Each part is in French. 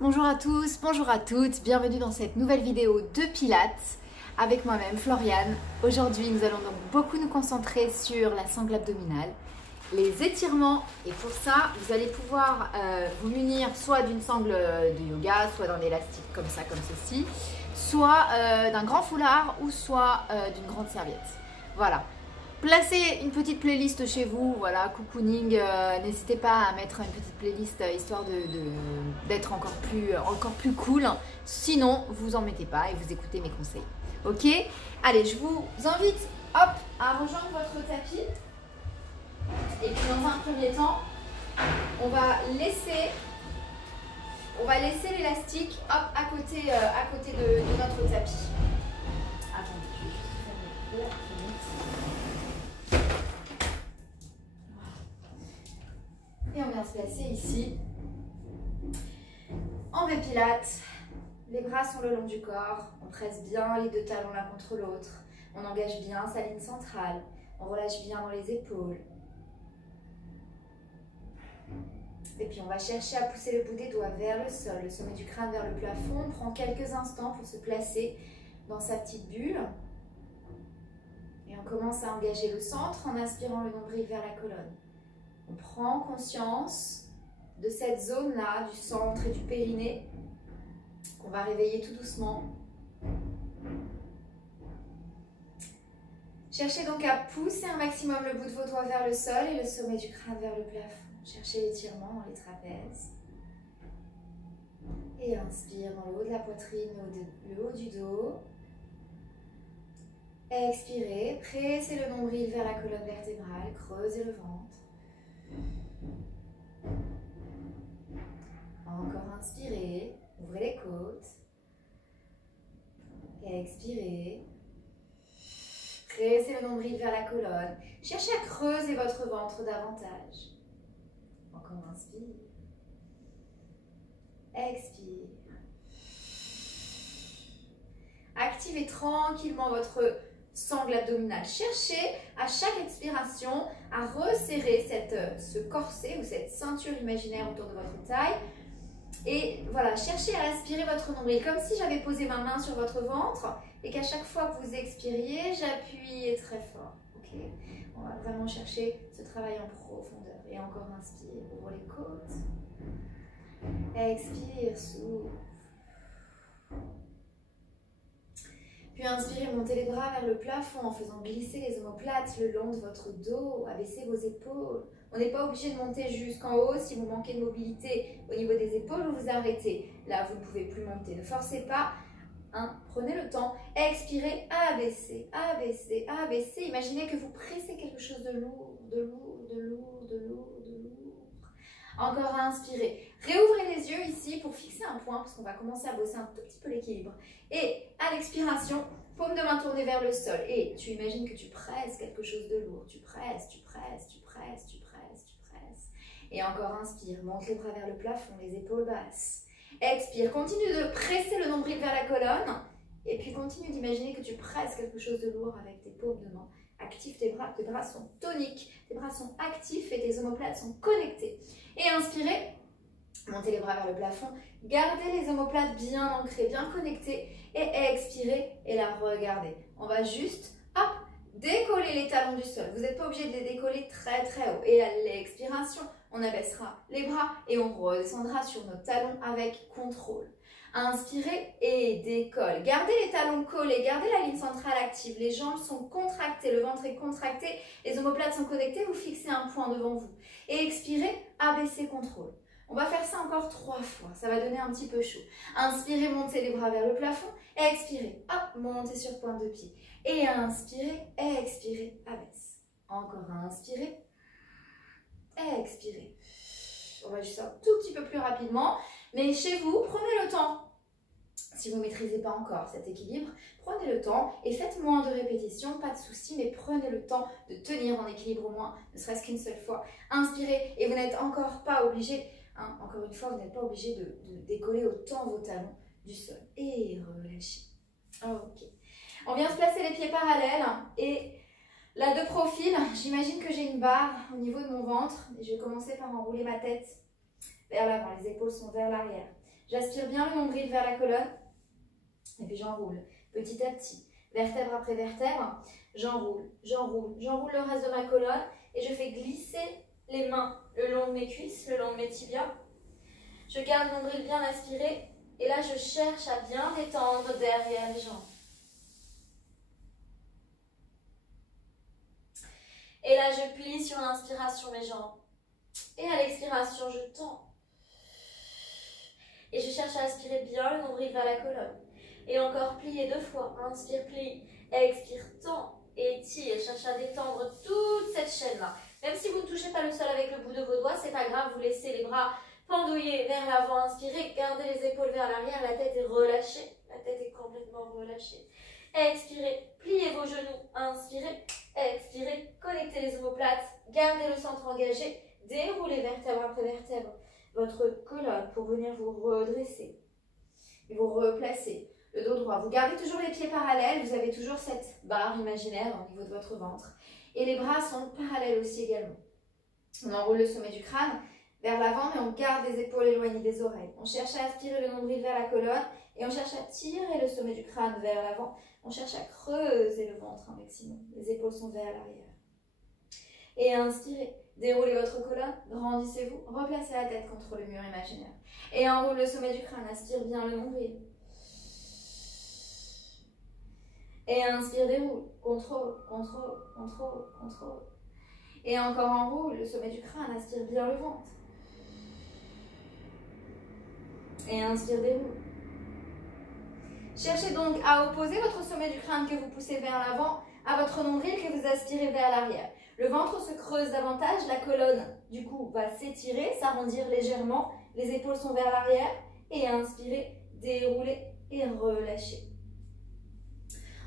Bonjour à tous, bonjour à toutes, bienvenue dans cette nouvelle vidéo de Pilates avec moi-même Floriane. Aujourd'hui nous allons donc beaucoup nous concentrer sur la sangle abdominale, les étirements, et pour ça vous allez pouvoir vous munir soit d'une sangle de yoga, soit d'un élastique comme ça, comme ceci, soit d'un grand foulard ou soit d'une grande serviette. Voilà. Placez une petite playlist chez vous, voilà, cocooning, n'hésitez pas à mettre une petite playlist histoire d'être encore plus cool. Sinon, vous en mettez pas et vous écoutez mes conseils. Ok? Allez, je vous invite, hop, à rejoindre votre tapis. Et puis dans un premier temps, on va laisser l'élastique, hop, à côté de notre tapis. Attendez, je vais juste fermer la fenêtre. Et on vient se placer ici, en V-Pilates. Les bras sont le long du corps, on presse bien les deux talons l'un contre l'autre, on engage bien sa ligne centrale, on relâche bien dans les épaules. Et puis on va chercher à pousser le bout des doigts vers le sol, le sommet du crâne vers le plafond. On prend quelques instants pour se placer dans sa petite bulle. Et on commence à engager le centre en inspirant le nombril vers la colonne. On prend conscience de cette zone-là, du centre et du périnée, qu'on va réveiller tout doucement. Cherchez donc à pousser un maximum le bout de vos doigts vers le sol et le sommet du crâne vers le plafond. Cherchez l'étirement dans les trapèzes. Et inspire dans le haut de la poitrine, le haut du dos. Expirez, pressez le nombril vers la colonne vertébrale, creusez le ventre. Encore inspirez, ouvrez les côtes. Expirez. Pressez le nombril vers la colonne. Cherchez à creuser votre ventre davantage. Encore inspire. Expire. Activez tranquillement votre sangle abdominale. Cherchez à chaque expiration à resserrer ce corset ou cette ceinture imaginaire autour de votre taille. Et voilà, cherchez à aspirer votre nombril comme si j'avais posé ma main sur votre ventre et qu'à chaque fois que vous expiriez, j'appuyais très fort. Ok, on va vraiment chercher ce travail en profondeur. Et encore inspire, ouvre les côtes. Expire, souffle. Puis inspirez, montez les bras vers le plafond en faisant glisser les omoplates le long de votre dos, abaissez vos épaules. On n'est pas obligé de monter jusqu'en haut. Si vous manquez de mobilité au niveau des épaules, vous vous arrêtez. Là, vous ne pouvez plus monter. Ne forcez pas. Prenez le temps. Expirez, abaissez, abaissez, abaissez. Imaginez que vous pressez quelque chose de lourd, de lourd, de lourd, de lourd, de lourd. Encore inspirez. Réouvrez les yeux ici pour fixer un point parce qu'on va commencer à bosser un tout petit peu l'équilibre. Et à l'expiration, paume de main tournée vers le sol. Et tu imagines que tu presses quelque chose de lourd. Tu presses, tu presses, tu presses, tu presses, tu presses. Et encore inspire. Monte les bras vers le plafond, les épaules basses. Expire. Continue de presser le nombril vers la colonne. Et puis continue d'imaginer que tu presses quelque chose de lourd avec tes paumes de main. Active tes bras sont toniques, tes bras sont actifs et tes omoplates sont connectés. Et inspirez, montez les bras vers le plafond, gardez les omoplates bien ancrées, bien connectées et expirez et la regardez. On va juste, hop, décoller les talons du sol. Vous n'êtes pas obligé de les décoller très très haut. Et à l'expiration, on abaissera les bras et on redescendra sur nos talons avec contrôle. Inspirez et décolle. Gardez les talons collés, gardez la ligne centrale active. Les jambes sont contractées, le ventre est contracté, les omoplates sont connectées, vous fixez un point devant vous. Et expirez, abaissez, contrôle. On va faire ça encore 3 fois, ça va donner un petit peu chaud. Inspirez, montez les bras vers le plafond. Expirez, hop, montez sur pointe de pied. Et inspirez, expirez, abaisse. Encore inspirez, expirez. On va juste un tout petit peu plus rapidement. Mais chez vous, prenez le temps. Si vous ne maîtrisez pas encore cet équilibre, prenez le temps et faites moins de répétitions, pas de souci, mais prenez le temps de tenir en équilibre au moins, ne serait-ce qu'une seule fois. Inspirez et vous n'êtes encore pas obligé, encore une fois, vous n'êtes pas obligé de décoller autant vos talons du sol. Et relâchez. Ok. On vient se placer les pieds parallèles et là de profil, j'imagine que j'ai une barre au niveau de mon ventre et je vais commencer par enrouler ma tête vers l'avant, les épaules sont vers l'arrière. J'aspire bien le nombril vers la colonne. Et puis j'enroule petit à petit, vertèbre après vertèbre. J'enroule, j'enroule, j'enroule le reste de ma colonne et je fais glisser les mains le long de mes cuisses, le long de mes tibias. Je garde le nombril bien aspiré et là je cherche à bien détendre derrière les jambes. Et là je plie sur l'inspiration mes jambes. Et à l'expiration je tends. Et je cherche à aspirer bien le nombril vers la colonne. Et encore plier 2 fois. Inspire, plie, expire, tend, étire. Cherche à détendre toute cette chaîne-là. Même si vous ne touchez pas le sol avec le bout de vos doigts, c'est pas grave, vous laissez les bras pendouillés vers l'avant, inspirez, gardez les épaules vers l'arrière, la tête est relâchée. La tête est complètement relâchée. Expirez, pliez vos genoux, inspirez, expirez, connectez les omoplates, gardez le centre engagé, déroulez vertèbre après vertèbre votre colonne pour venir vous redresser et vous replacer. Le dos droit, vous gardez toujours les pieds parallèles, vous avez toujours cette barre imaginaire au niveau de votre ventre. Et les bras sont parallèles aussi également. On enroule le sommet du crâne vers l'avant, mais on garde les épaules éloignées des oreilles. On cherche à aspirer le nombril vers la colonne et on cherche à tirer le sommet du crâne vers l'avant. On cherche à creuser le ventre un maximum. Les épaules sont vers l'arrière. Et inspirez, déroulez votre colonne, grandissez-vous, replacez la tête contre le mur imaginaire. Et enroule le sommet du crâne, aspire bien le nombril. Et inspire, déroule, contrôle, contrôle, contrôle, contrôle. Et encore enroule le sommet du crâne, aspire bien le ventre. Et inspire, déroule. Cherchez donc à opposer votre sommet du crâne que vous poussez vers l'avant à votre nombril que vous aspirez vers l'arrière. Le ventre se creuse davantage, la colonne du coup va s'étirer, s'arrondir légèrement, les épaules sont vers l'arrière. Et inspirez, déroulez et relâchez.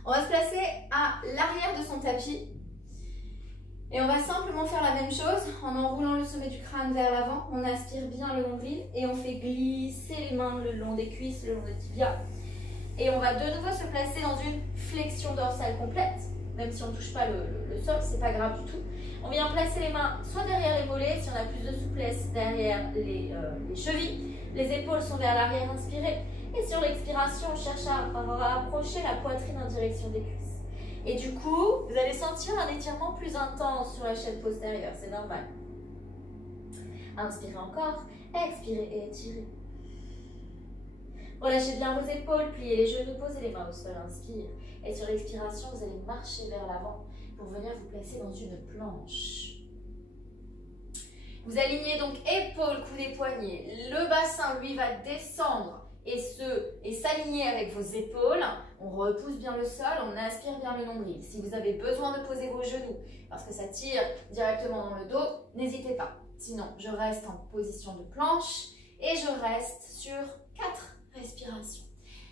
On va se placer à l'arrière de son tapis et on va simplement faire la même chose en enroulant le sommet du crâne vers l'avant. On aspire bien le nombril et on fait glisser les mains le long des cuisses, le long des tibias. Et on va de nouveau se placer dans une flexion dorsale complète, même si on ne touche pas le sol, c'est pas grave du tout. On vient placer les mains soit derrière les mollets, si on a plus de souplesse derrière les chevilles. Les épaules sont vers l'arrière, inspirez. Et sur l'expiration, on cherche à rapprocher la poitrine en direction des cuisses. Et du coup, vous allez sentir un étirement plus intense sur la chaîne postérieure, c'est normal. Inspirez encore, expirez et étirez. Relâchez bien vos épaules, pliez les genoux, posez les mains au sol, inspire. Et sur l'expiration, vous allez marcher vers l'avant pour venir vous placer dans une planche. Vous alignez donc épaules, coudes et poignets. Le bassin, lui, va descendre et s'aligner avec vos épaules. On repousse bien le sol, on aspire bien le nombril. Si vous avez besoin de poser vos genoux parce que ça tire directement dans le dos, n'hésitez pas. Sinon, je reste en position de planche et je reste sur 4 respirations.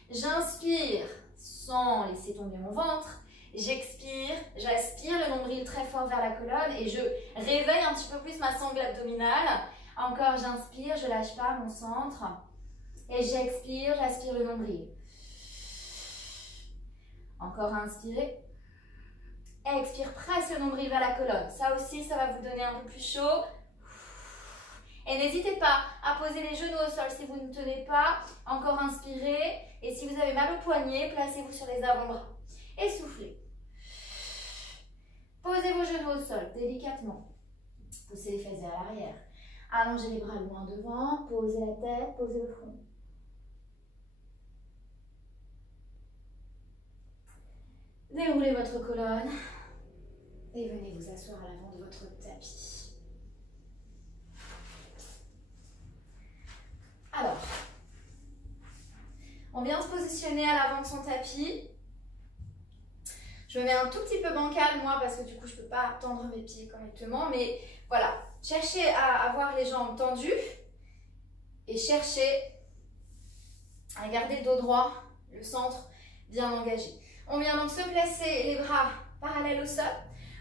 J'inspire sans laisser tomber mon ventre. J'expire, j'aspire le nombril très fort vers la colonne et je réveille un petit peu plus ma sangle abdominale. Encore, j'inspire, je lâche pas mon centre. Et j'expire, j'aspire le nombril. Encore inspirez. Expire, presse le nombril vers la colonne. Ça aussi, ça va vous donner un peu plus chaud. Et n'hésitez pas à poser les genoux au sol si vous ne tenez pas. Encore inspirez. Et si vous avez mal au poignet, placez-vous sur les avant-bras. Et soufflez. Posez vos genoux au sol délicatement. Poussez les fesses vers l'arrière. Allongez les bras loin devant. Posez la tête, posez le front. Déroulez votre colonne et venez vous asseoir à l'avant de votre tapis. Alors, on vient se positionner à l'avant de son tapis. Je me mets un tout petit peu bancal, moi, parce que du coup, je ne peux pas tendre mes pieds correctement. Mais voilà, cherchez à avoir les jambes tendues et cherchez à garder le dos droit, le centre bien engagé. On vient donc se placer les bras parallèles au sol.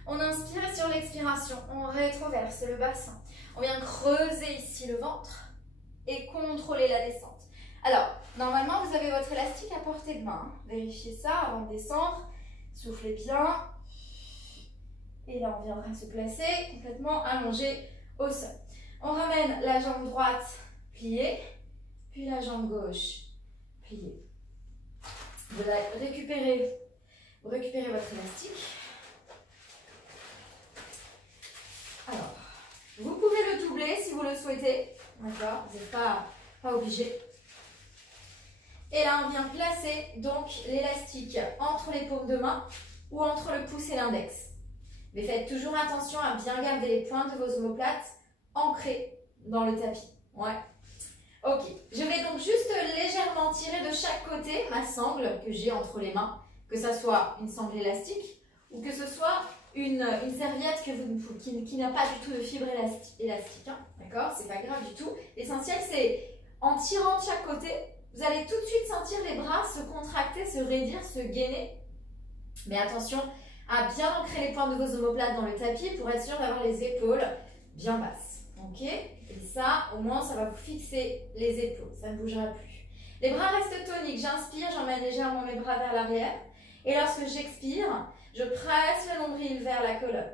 On inspire et sur l'expiration, on rétroverse le bassin. On vient creuser ici le ventre et contrôler la descente. Alors, normalement, vous avez votre élastique à portée de main. Vérifiez ça avant de descendre. Soufflez bien. Et là, on viendra se placer complètement allongé au sol. On ramène la jambe droite pliée, puis la jambe gauche, pliée. Vous récupérez votre élastique. Alors, vous pouvez le doubler si vous le souhaitez, d'accord? Vous n'êtes pas obligé. Et là, on vient placer donc l'élastique entre les paumes de main ou entre le pouce et l'index. Mais faites toujours attention à bien garder les pointes de vos omoplates ancrées dans le tapis. Ouais. Ok, je vais donc juste légèrement tirer de chaque côté ma sangle que j'ai entre les mains, que ce soit une sangle élastique ou que ce soit une serviette qui n'a pas du tout de fibre élastique. Hein, d'accord? C'est pas grave du tout. L'essentiel, c'est en tirant de chaque côté, vous allez tout de suite sentir les bras se contracter, se raidir, se gainer. Mais attention à bien ancrer les pointes de vos omoplates dans le tapis pour être sûr d'avoir les épaules bien basses. Ok? Et ça, au moins, ça va vous fixer les épaules. Ça ne bougera plus. Les bras restent toniques. J'inspire, j'emmène légèrement mes bras vers l'arrière. Et lorsque j'expire, je presse le nombril vers la colonne.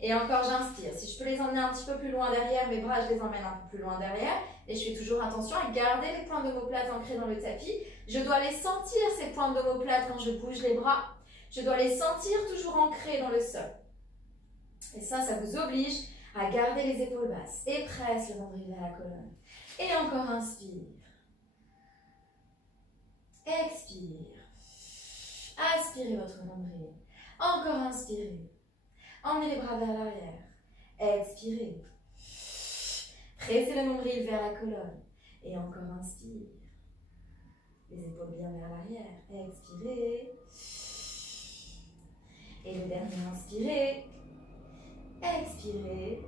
Et encore, j'inspire. Si je peux les emmener un petit peu plus loin derrière, mes bras, je les emmène un peu plus loin derrière. Et je fais toujours attention à garder les pointes d'omoplate ancrées dans le tapis. Je dois les sentir, ces pointes d'omoplate, quand je bouge les bras. Je dois les sentir toujours ancrées dans le sol. Et ça vous oblige à garder les épaules basses. Et presse le nombril vers la colonne. Et encore, inspire. Expire. Aspirez votre nombril. Encore inspirez. Emmenez les bras vers l'arrière. Expirez. Pressez le nombril vers la colonne. Et encore inspire. Les épaules bien vers l'arrière. Expirez. Et le dernier, inspirez. Expirez.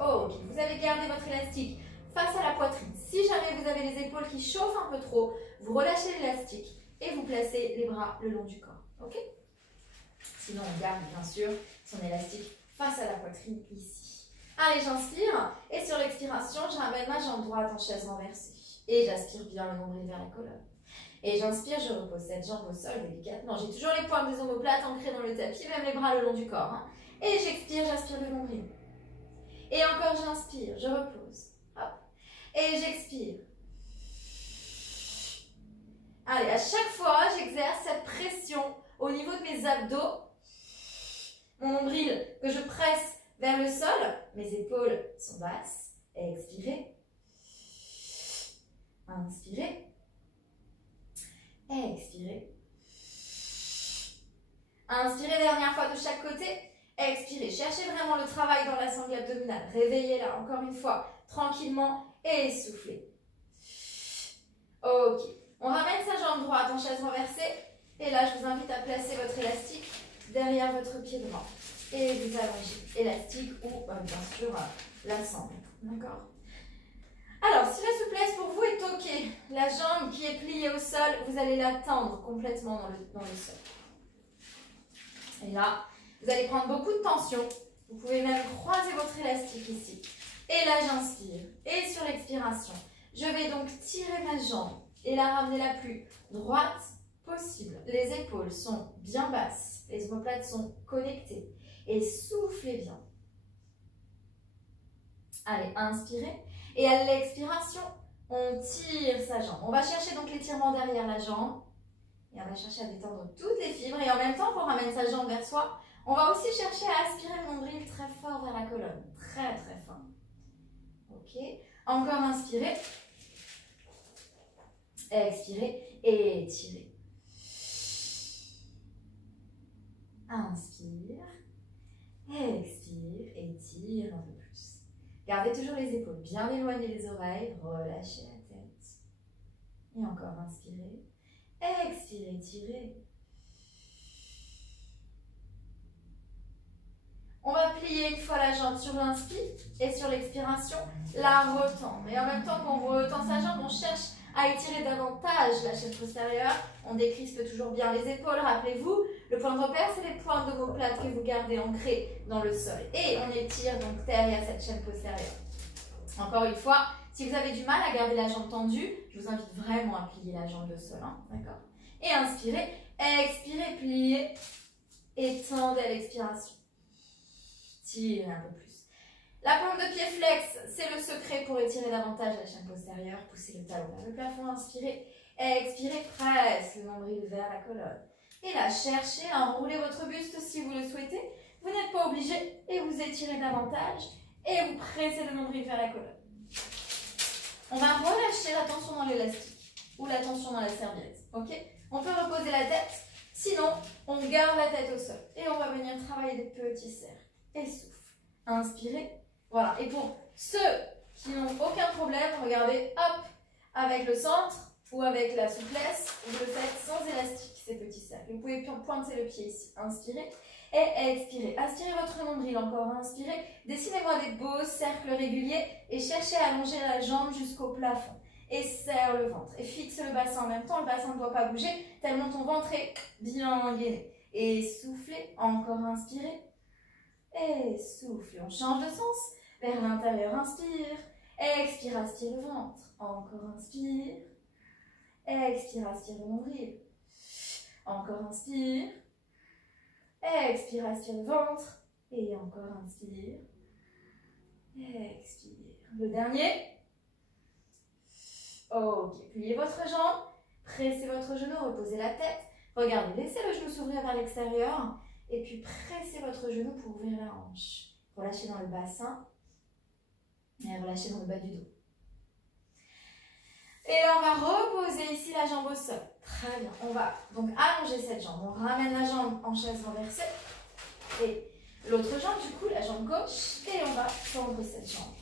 Ok, vous avez gardé votre élastique face à la poitrine. Si jamais vous avez les épaules qui chauffent un peu trop, vous relâchez l'élastique et vous placez les bras le long du corps. Ok? Sinon, on garde bien sûr son élastique face à la poitrine ici. Allez, j'inspire et sur l'expiration, je ramène ma jambe droite en chaise renversée. Et j'aspire bien le nombril vers la colonne. Et j'inspire, je repose cette jambe au sol délicatement. J'ai toujours les pointes des omoplates ancrées dans le tapis, même les bras le long du corps. Hein. Et j'expire, j'aspire le nombril. Et encore, j'inspire, je repose. Hop. Et j'expire. Allez, à chaque fois, j'exerce cette pression au niveau de mes abdos. Mon nombril que je presse vers le sol. Mes épaules sont basses. Expirez. Inspirez. Expirez. Inspirez, dernière fois de chaque côté. Expirez. Cherchez vraiment le travail dans la sangle abdominale. Réveillez-la encore une fois, tranquillement, et soufflez. Ok. On ramène sa jambe droite en chaise renversée. Et là, je vous invite à placer votre élastique derrière votre pied droit. Et vous allongez. Élastique ou, bien sûr, la sangle. D'accord? Alors, si la souplesse pour vous est ok, la jambe qui est pliée au sol, vous allez la tendre complètement dans le sol. Et là, vous allez prendre beaucoup de tension. Vous pouvez même croiser votre élastique ici. Et là, j'inspire. Et sur l'expiration, je vais donc tirer ma jambe et la ramener la plus droite possible. Les épaules sont bien basses. Les omoplates sont connectées. Et soufflez bien. Allez, inspirez. Et à l'expiration, on tire sa jambe. On va chercher donc l'étirement derrière la jambe. Et on va chercher à détendre toutes les fibres. Et en même temps qu'on ramène sa jambe vers soi, on va aussi chercher à aspirer le nombril très fort vers la colonne. Très, très fort. Ok. Encore inspirez. Expirez et étirez. Inspire. Expire. Étire un peu plus. Gardez toujours les épaules bien éloignées des oreilles. Relâchez la tête. Et encore inspirez. Expirez, étirez. On va plier une fois la jambe sur l'inspire et sur l'expiration, la retendre. Et en même temps qu'on retend sa jambe, on cherche à étirer davantage la chaîne postérieure. On décrispe toujours bien les épaules. Rappelez-vous, le point de repère, c'est les pointes d'omoplate que vous gardez ancrées dans le sol. Et on étire donc derrière cette chaîne postérieure. Encore une fois, si vous avez du mal à garder la jambe tendue, je vous invite vraiment à plier la jambe au sol. Hein, d'accord? Et inspirez, expirez, pliez et tendez à l'expiration. Tirez un peu plus. La plante de pied flex, c'est le secret pour étirer davantage la chaîne postérieure. Poussez le talon vers le plafond, inspirez. Expirez, presse le nombril vers la colonne. Et là, cherchez à enrouler votre buste si vous le souhaitez. Vous n'êtes pas obligé et vous étirez davantage et vous pressez le nombril vers la colonne. On va relâcher la tension dans l'élastique ou la tension dans la serviette. Ok? On peut reposer la tête, sinon on garde la tête au sol. Et on va venir travailler des petits cercles. Et souffle. Inspirez. Voilà. Et pour ceux qui n'ont aucun problème, regardez, hop, avec le centre ou avec la souplesse, vous le faites sans élastique, ces petits cercles. Vous pouvez pointer le pied ici. Inspirez. Et expirez. Aspirez votre nombril encore. Inspirez. Dessinez-moi des beaux cercles réguliers et cherchez à allonger la jambe jusqu'au plafond. Et serre le ventre. Et fixe le bassin en même temps. Le bassin ne doit pas bouger tellement ton ventre est bien gainé. Et soufflez. Encore inspirez. Et soufflez. On change de sens. Vers l'intérieur. Inspire. Expire. Aspire le ventre. Encore inspire. Expire. Aspire le nombril. Encore inspire. Expire, aspire le ventre. Et encore inspire. Expire. Le dernier. Ok, pliez votre jambe. Pressez votre genou, reposez la tête. Regardez, laissez le genou s'ouvrir vers l'extérieur. Et puis pressez votre genou pour ouvrir la hanche. Relâchez dans le bassin. Et relâchez dans le bas du dos. Et là, on va reposer ici la jambe au sol. Très bien. On va donc allonger cette jambe. On ramène la jambe en chaise renversée. Et l'autre jambe, du coup, la jambe gauche. Et on va tendre cette jambe.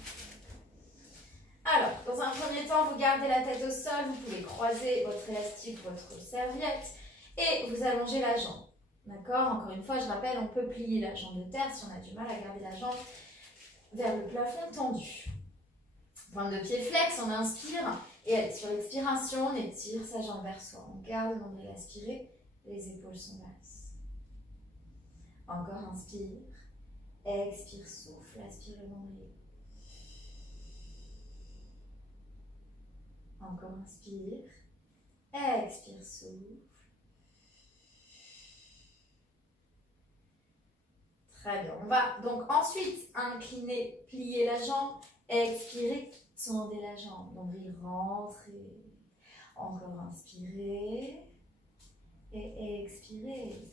Alors, dans un premier temps, vous gardez la tête au sol. Vous pouvez croiser votre élastique, votre serviette. Et vous allongez la jambe. D'accord? Encore une fois, je rappelle, on peut plier la jambe de terre si on a du mal à garder la jambe vers le plafond tendu. Pointe de pied flex, on inspire. Et sur l'expiration, on étire sa jambe vers soi. On garde le nombril aspiré, les épaules sont basses. Encore inspire. Expire, souffle, aspire le nombril. Encore inspire. Expire, souffle. Très bien. On va donc ensuite incliner, plier la jambe, expirer. Tendez la jambe, nombril rentrez. Encore inspirez. Et expirez.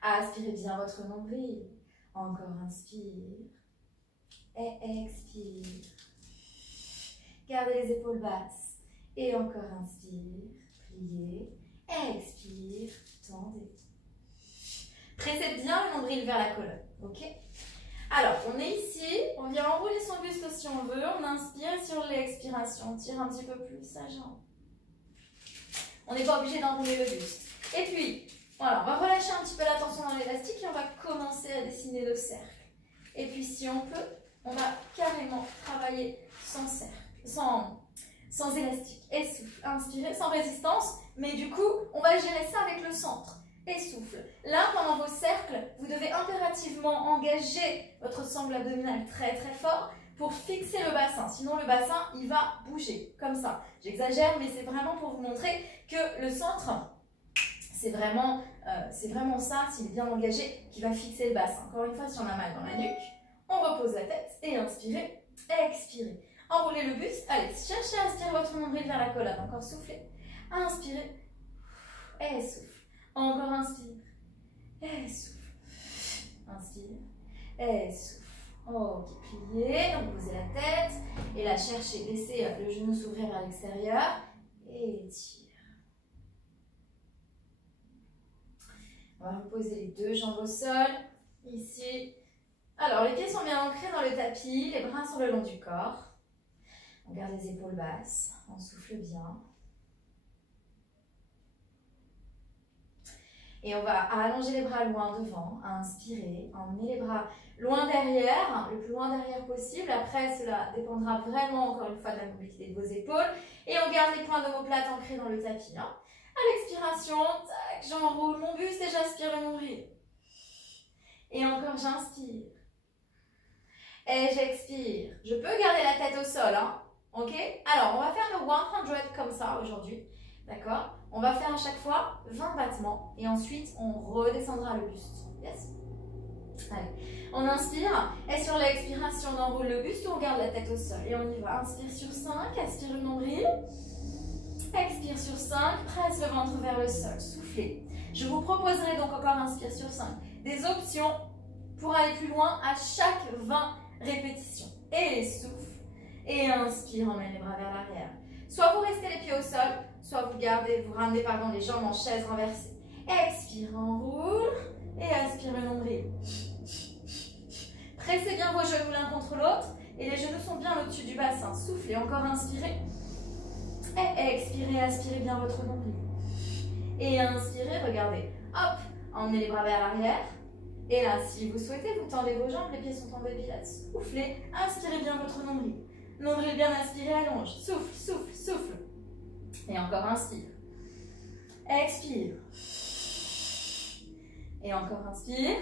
Aspirez bien votre nombril. Encore inspire. Et expire. Gardez les épaules basses. Et encore inspire. Pliez. Expire. Tendez. Pressez bien le nombril vers la colonne. Ok? Alors, on est ici, on vient enrouler son buste si on veut, on inspire sur l'expiration, on tire un petit peu plus sa jambe. On n'est pas obligé d'enrouler le buste. Et puis, voilà, on va relâcher un petit peu la tension dans l'élastique et on va commencer à dessiner le cercle. Et puis, si on peut, on va carrément travailler sans cercle, sans élastique. Et souffle, inspirez, sans résistance, mais du coup, on va gérer ça avec le centre. Et souffle. Là, pendant vos cercles, vous devez impérativement engager votre sangle abdominale très très fort pour fixer le bassin. Sinon, le bassin, il va bouger, comme ça. J'exagère, mais c'est vraiment pour vous montrer que le centre, c'est vraiment ça, s'il est bien engagé, qui va fixer le bassin. Encore une fois, si on a mal dans la nuque, on repose la tête et inspirez, expirez. Enroulez le buste. Allez, cherchez à aspirer votre nombril vers la colonne. Encore soufflez. Inspirez et souffle. Encore inspire, et souffle, inspire, et souffle. Ok, pliez, reposez la tête, et là cherchez, laissez le genou s'ouvrir vers l'extérieur, et étire. On va reposer les deux jambes au sol, ici. Alors, les pieds sont bien ancrés dans le tapis, les bras sont le long du corps. On garde les épaules basses, on souffle bien. Et on va allonger les bras loin devant, inspirer, emmener les bras loin derrière, le plus loin derrière possible. Après, cela dépendra vraiment, encore une fois, de la mobilité de vos épaules. Et on garde les points d'omoplate ancrés dans le tapis. Hein. À l'expiration, tac, j'enroule mon buste et j'aspire le nombril. Et encore, j'inspire. Et j'expire. Je peux garder la tête au sol, hein. Ok? Alors, on va faire le 100 comme ça aujourd'hui. D'accord? On va faire à chaque fois 20 battements et ensuite on redescendra le buste. Yes? Allez, on inspire et sur l'expiration, on enroule le buste ou on garde la tête au sol. Et on y va. Inspire sur 5, aspire le nombril. Expire sur 5, presse le ventre vers le sol. Soufflez. Je vous proposerai donc encore inspire sur 5. Des options pour aller plus loin à chaque 20 répétitions. Et souffle. Et inspire, emmène les bras vers l'arrière. Soit vous restez les pieds au sol, soit vous ramenez les jambes en chaise renversée. Expire, enroule. Et aspire le nombril. Pressez bien vos genoux l'un contre l'autre. Et les genoux sont bien au-dessus du bassin. Soufflez, encore inspirez. Et expirez, aspirez bien votre nombril. Et inspirez, regardez. Hop, emmenez les bras vers l'arrière. Et là, si vous souhaitez, vous tendez vos jambes, les pieds sont en baby. Soufflez, inspirez bien votre nombril. Nombril bien aspiré, allonge. Souffle, souffle, souffle. Et encore inspire. Expire. Et encore inspire.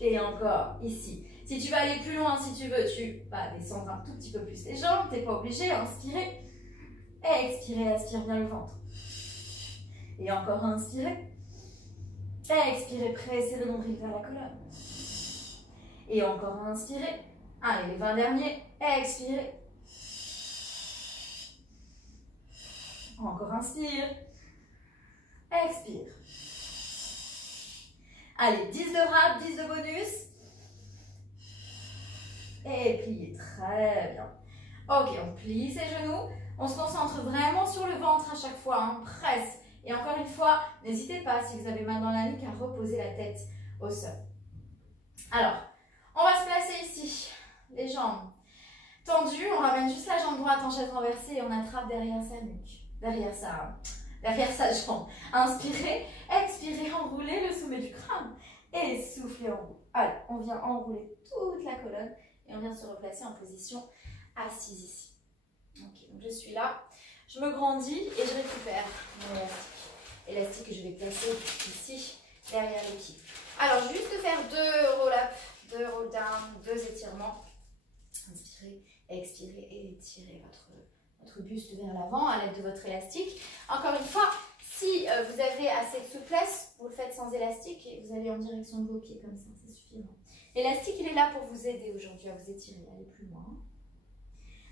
Et encore ici. Si tu veux aller plus loin, si tu veux, tu vas descendre un tout petit peu plus les jambes. Tu n'es pas obligé. Inspirez. Et expirez, aspire bien le ventre. Et encore inspirez. Et expirez, pressez le nombril vers la colonne. Et encore inspirez. Allez, les 20 derniers. Expirez. Encore inspire. Expire. Allez, 10 de rap, 10 de bonus. Et pliez, très bien. Ok, on plie ses genoux. On se concentre vraiment sur le ventre à chaque fois. On presse. Et encore une fois, n'hésitez pas, si vous avez mal dans la nuque, à reposer la tête au sol. Alors, on va se placer ici. Les jambes tendues. On ramène juste la jambe droite en chaise renversée et on attrape derrière sa nuque. Derrière sa jambe. Inspirez, expirez, enroulez le sommet du crâne. Et soufflez, en roule. Allez, on vient enrouler toute la colonne et on vient se replacer en position assise ici. Ok, donc je suis là. Je me grandis et je récupère mon élastique. Élastique que je vais placer ici, derrière les pieds. Alors, juste faire 2 roll-up, 2 roll-down, 2 étirements. Inspirez, expirez et étirez votre buste vers l'avant à l'aide de votre élastique. Encore une fois, si vous avez assez de souplesse, vous le faites sans élastique et vous allez en direction de vos pieds comme ça, c'est suffisant. L'élastique, il est là pour vous aider aujourd'hui à vous étirer, aller plus loin.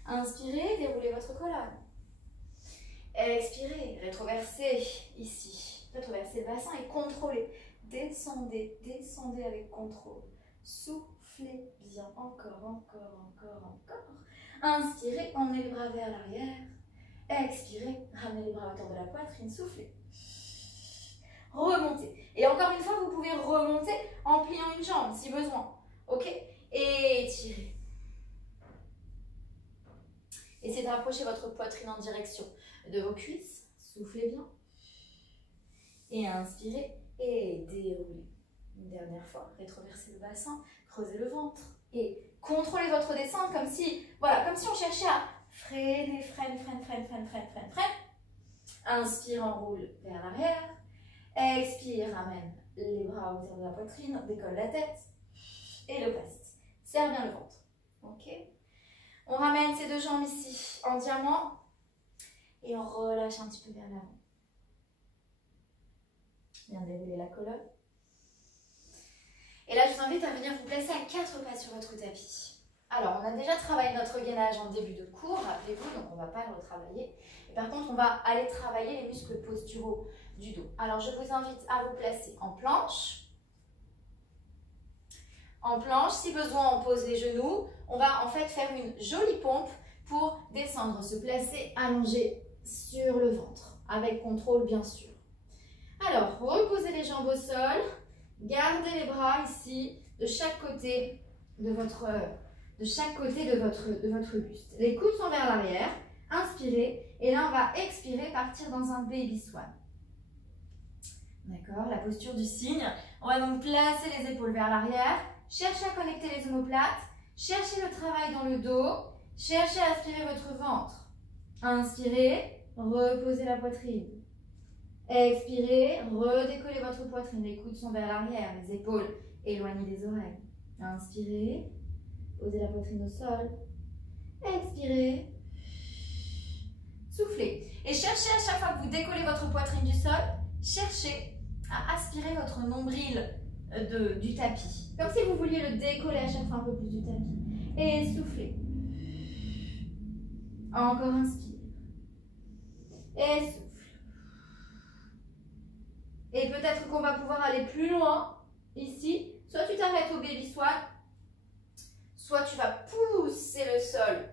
Inspirez, déroulez votre colonne. Expirez, rétroversez ici. Rétroversez le bassin et contrôlez. Descendez, descendez avec contrôle. Soufflez bien, encore, encore, encore, encore. Inspirez, emmenez les bras vers l'arrière. Expirez, ramenez les bras à hauteur de la poitrine, soufflez. Remontez. Et encore une fois, vous pouvez remonter en pliant une jambe si besoin. Ok? Et étirez. Essayez de rapprocher votre poitrine en direction de vos cuisses. Soufflez bien. Et inspirez et déroulez. Une dernière fois, rétroversez le bassin, creusez le ventre et contrôlez votre descente comme si on cherchait à freiner, freine. Inspire, enroule vers l'arrière. Expire, ramène les bras à hauteur de la poitrine, décolle la tête et le reste. Serre bien le ventre. Ok? On ramène ces 2 jambes ici en diamant et on relâche un petit peu vers l'avant. Bien dérouler la colonne. Et là, je vous invite à venir vous placer à 4 pattes sur votre tapis. Alors, on a déjà travaillé notre gainage en début de cours, rappelez-vous, donc on ne va pas le retravailler. Et par contre, on va aller travailler les muscles posturaux du dos. Alors, je vous invite à vous placer en planche. En planche, si besoin, on pose les genoux. On va en fait faire une jolie pompe pour descendre, se placer allongé sur le ventre, avec contrôle bien sûr. Alors, reposez les jambes au sol, gardez les bras ici, de chaque côté de votre buste. Les coudes sont vers l'arrière, inspirez, et là on va expirer, partir dans un baby swan. D'accord, la posture du cygne. On va donc placer les épaules vers l'arrière, cherchez à connecter les omoplates, cherchez le travail dans le dos, cherchez à aspirer votre ventre. Inspirez, reposez la poitrine. Expirez, redécollez votre poitrine, les coudes sont vers l'arrière, les épaules éloignées des oreilles. Inspirez, posez la poitrine au sol. Expirez, soufflez. Et cherchez à chaque fois que vous décollez votre poitrine du sol, cherchez à aspirer votre nombril du tapis. Comme si vous vouliez le décoller à chaque fois un peu plus du tapis. Et soufflez. Encore inspire. Et souffle. Et peut-être qu'on va pouvoir aller plus loin ici. Soit tu t'arrêtes au baby swan, soit tu vas pousser le sol,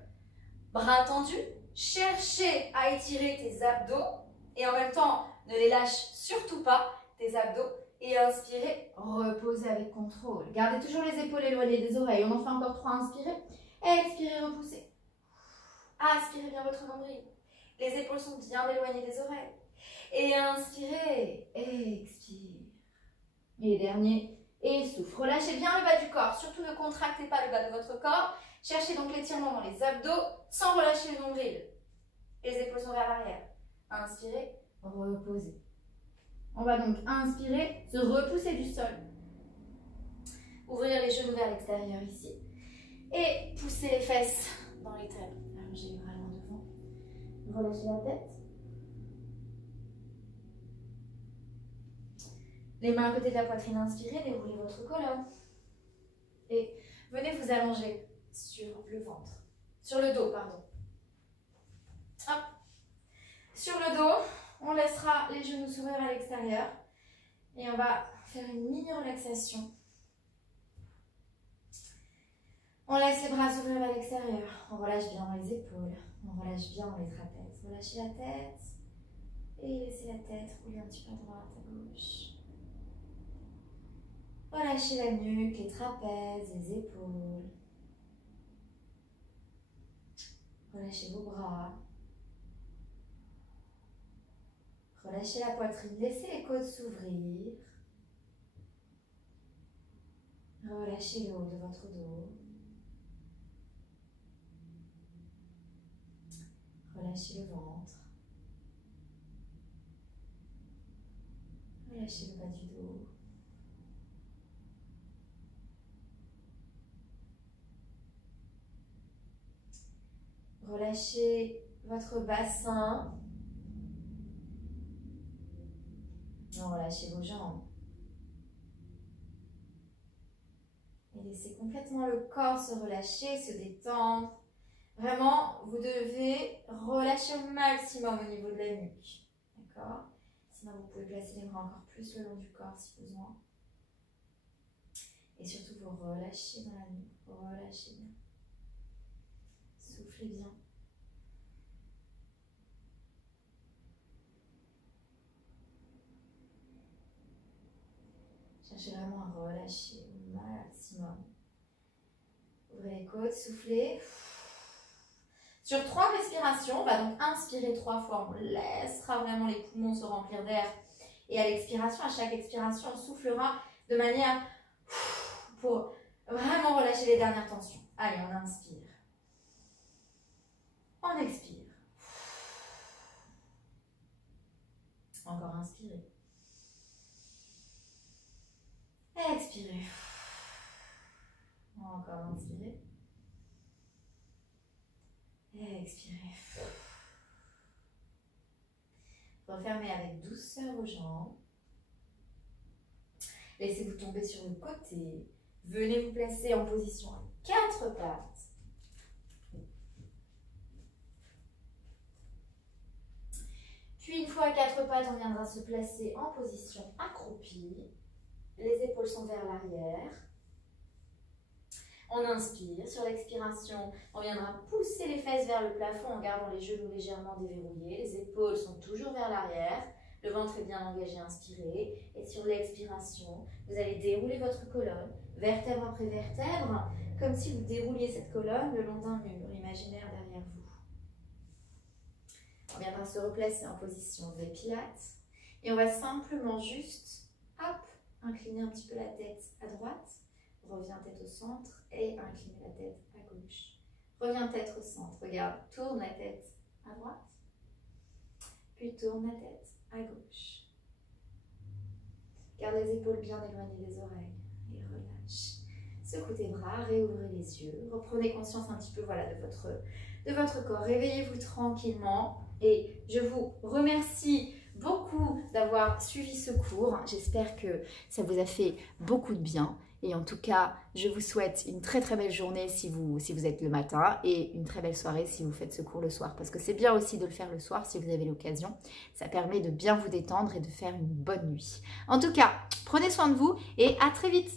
bras tendus, chercher à étirer tes abdos et en même temps, ne les lâche surtout pas, tes abdos. Et inspirez, reposez avec contrôle. Gardez toujours les épaules éloignées des oreilles. On en fait encore 3, inspirez. Expirez, repoussez. Aspirez bien votre nombril. Les épaules sont bien éloignées des oreilles. Et inspirez, expire. Et dernier, et souffle. Relâchez bien le bas du corps. Surtout ne contractez pas le bas de votre corps. Cherchez donc l'étirement dans les abdos sans relâcher le nombril. Les épaules sont vers l'arrière. Inspirez, reposez. On va donc inspirer, se repousser du sol. Ouvrir les genoux vers l'extérieur ici. Et pousser les fesses dans les talons. Allongez les bras loin devant. Relâchez la tête. Les mains à côté de la poitrine, inspirez, déroulez votre colonne. Et venez vous allonger sur le ventre. Sur le dos, pardon. Hop. Sur le dos, on laissera les genoux s'ouvrir à l'extérieur. Et on va faire une mini relaxation. On laisse les bras s'ouvrir à l'extérieur. On relâche bien dans les épaules. On relâche bien dans les trapèzes. Relâchez la tête. Et laissez la tête rouler un petit peu à droite, à gauche. Relâchez la nuque, les trapèzes, les épaules. Relâchez vos bras. Relâchez la poitrine. Laissez les côtes s'ouvrir. Relâchez le haut de votre dos. Relâchez le ventre. Relâchez le bas du dos. Relâchez votre bassin. Relâchez vos jambes. Et laissez complètement le corps se relâcher, se détendre. Vraiment, vous devez relâcher au maximum au niveau de la nuque. D'accord? Sinon, vous pouvez placer les bras encore plus le long du corps si besoin. Et surtout, vous relâchez dans la nuque. Relâchez bien. Soufflez bien. Cherchez vraiment à relâcher au maximum. Ouvrez les côtes, soufflez. Sur 3 respirations, on va donc inspirer 3 fois. On laissera vraiment les poumons se remplir d'air. Et à l'expiration, à chaque expiration, on soufflera de manière pour vraiment relâcher les dernières tensions. Allez, on inspire. On expire. Encore inspirer. Expirez. Encore inspirer. Expirez. Refermez avec douceur vos jambes. Laissez-vous tomber sur le côté. Venez vous placer en position à 4 pattes. Puis une fois à 4 pattes, on viendra se placer en position accroupie. Les épaules sont vers l'arrière. On inspire. Sur l'expiration, on viendra pousser les fesses vers le plafond en gardant les genoux légèrement déverrouillés. Les épaules sont toujours vers l'arrière. Le ventre est bien engagé, inspirez. Et sur l'expiration, vous allez dérouler votre colonne, vertèbre après vertèbre, comme si vous dérouliez cette colonne le long d'un mur imaginaire derrière vous. On viendra se replacer en position des pilates. Et on va simplement juste, hop, incliner un petit peu la tête à droite. Reviens tête au centre et incline la tête à gauche. Reviens tête au centre. Regarde, tourne la tête à droite. Puis tourne la tête à gauche. Garde les épaules bien éloignées des oreilles. Et relâche. Secouez tes bras, réouvrez les yeux. Reprenez conscience un petit peu voilà, de votre corps. Réveillez-vous tranquillement. Et je vous remercie beaucoup d'avoir suivi ce cours. J'espère que ça vous a fait beaucoup de bien. Et en tout cas, je vous souhaite une très très belle journée si vous êtes le matin et une très belle soirée si vous faites ce cours le soir. Parce que c'est bien aussi de le faire le soir si vous avez l'occasion. Ça permet de bien vous détendre et de faire une bonne nuit. En tout cas, prenez soin de vous et à très vite.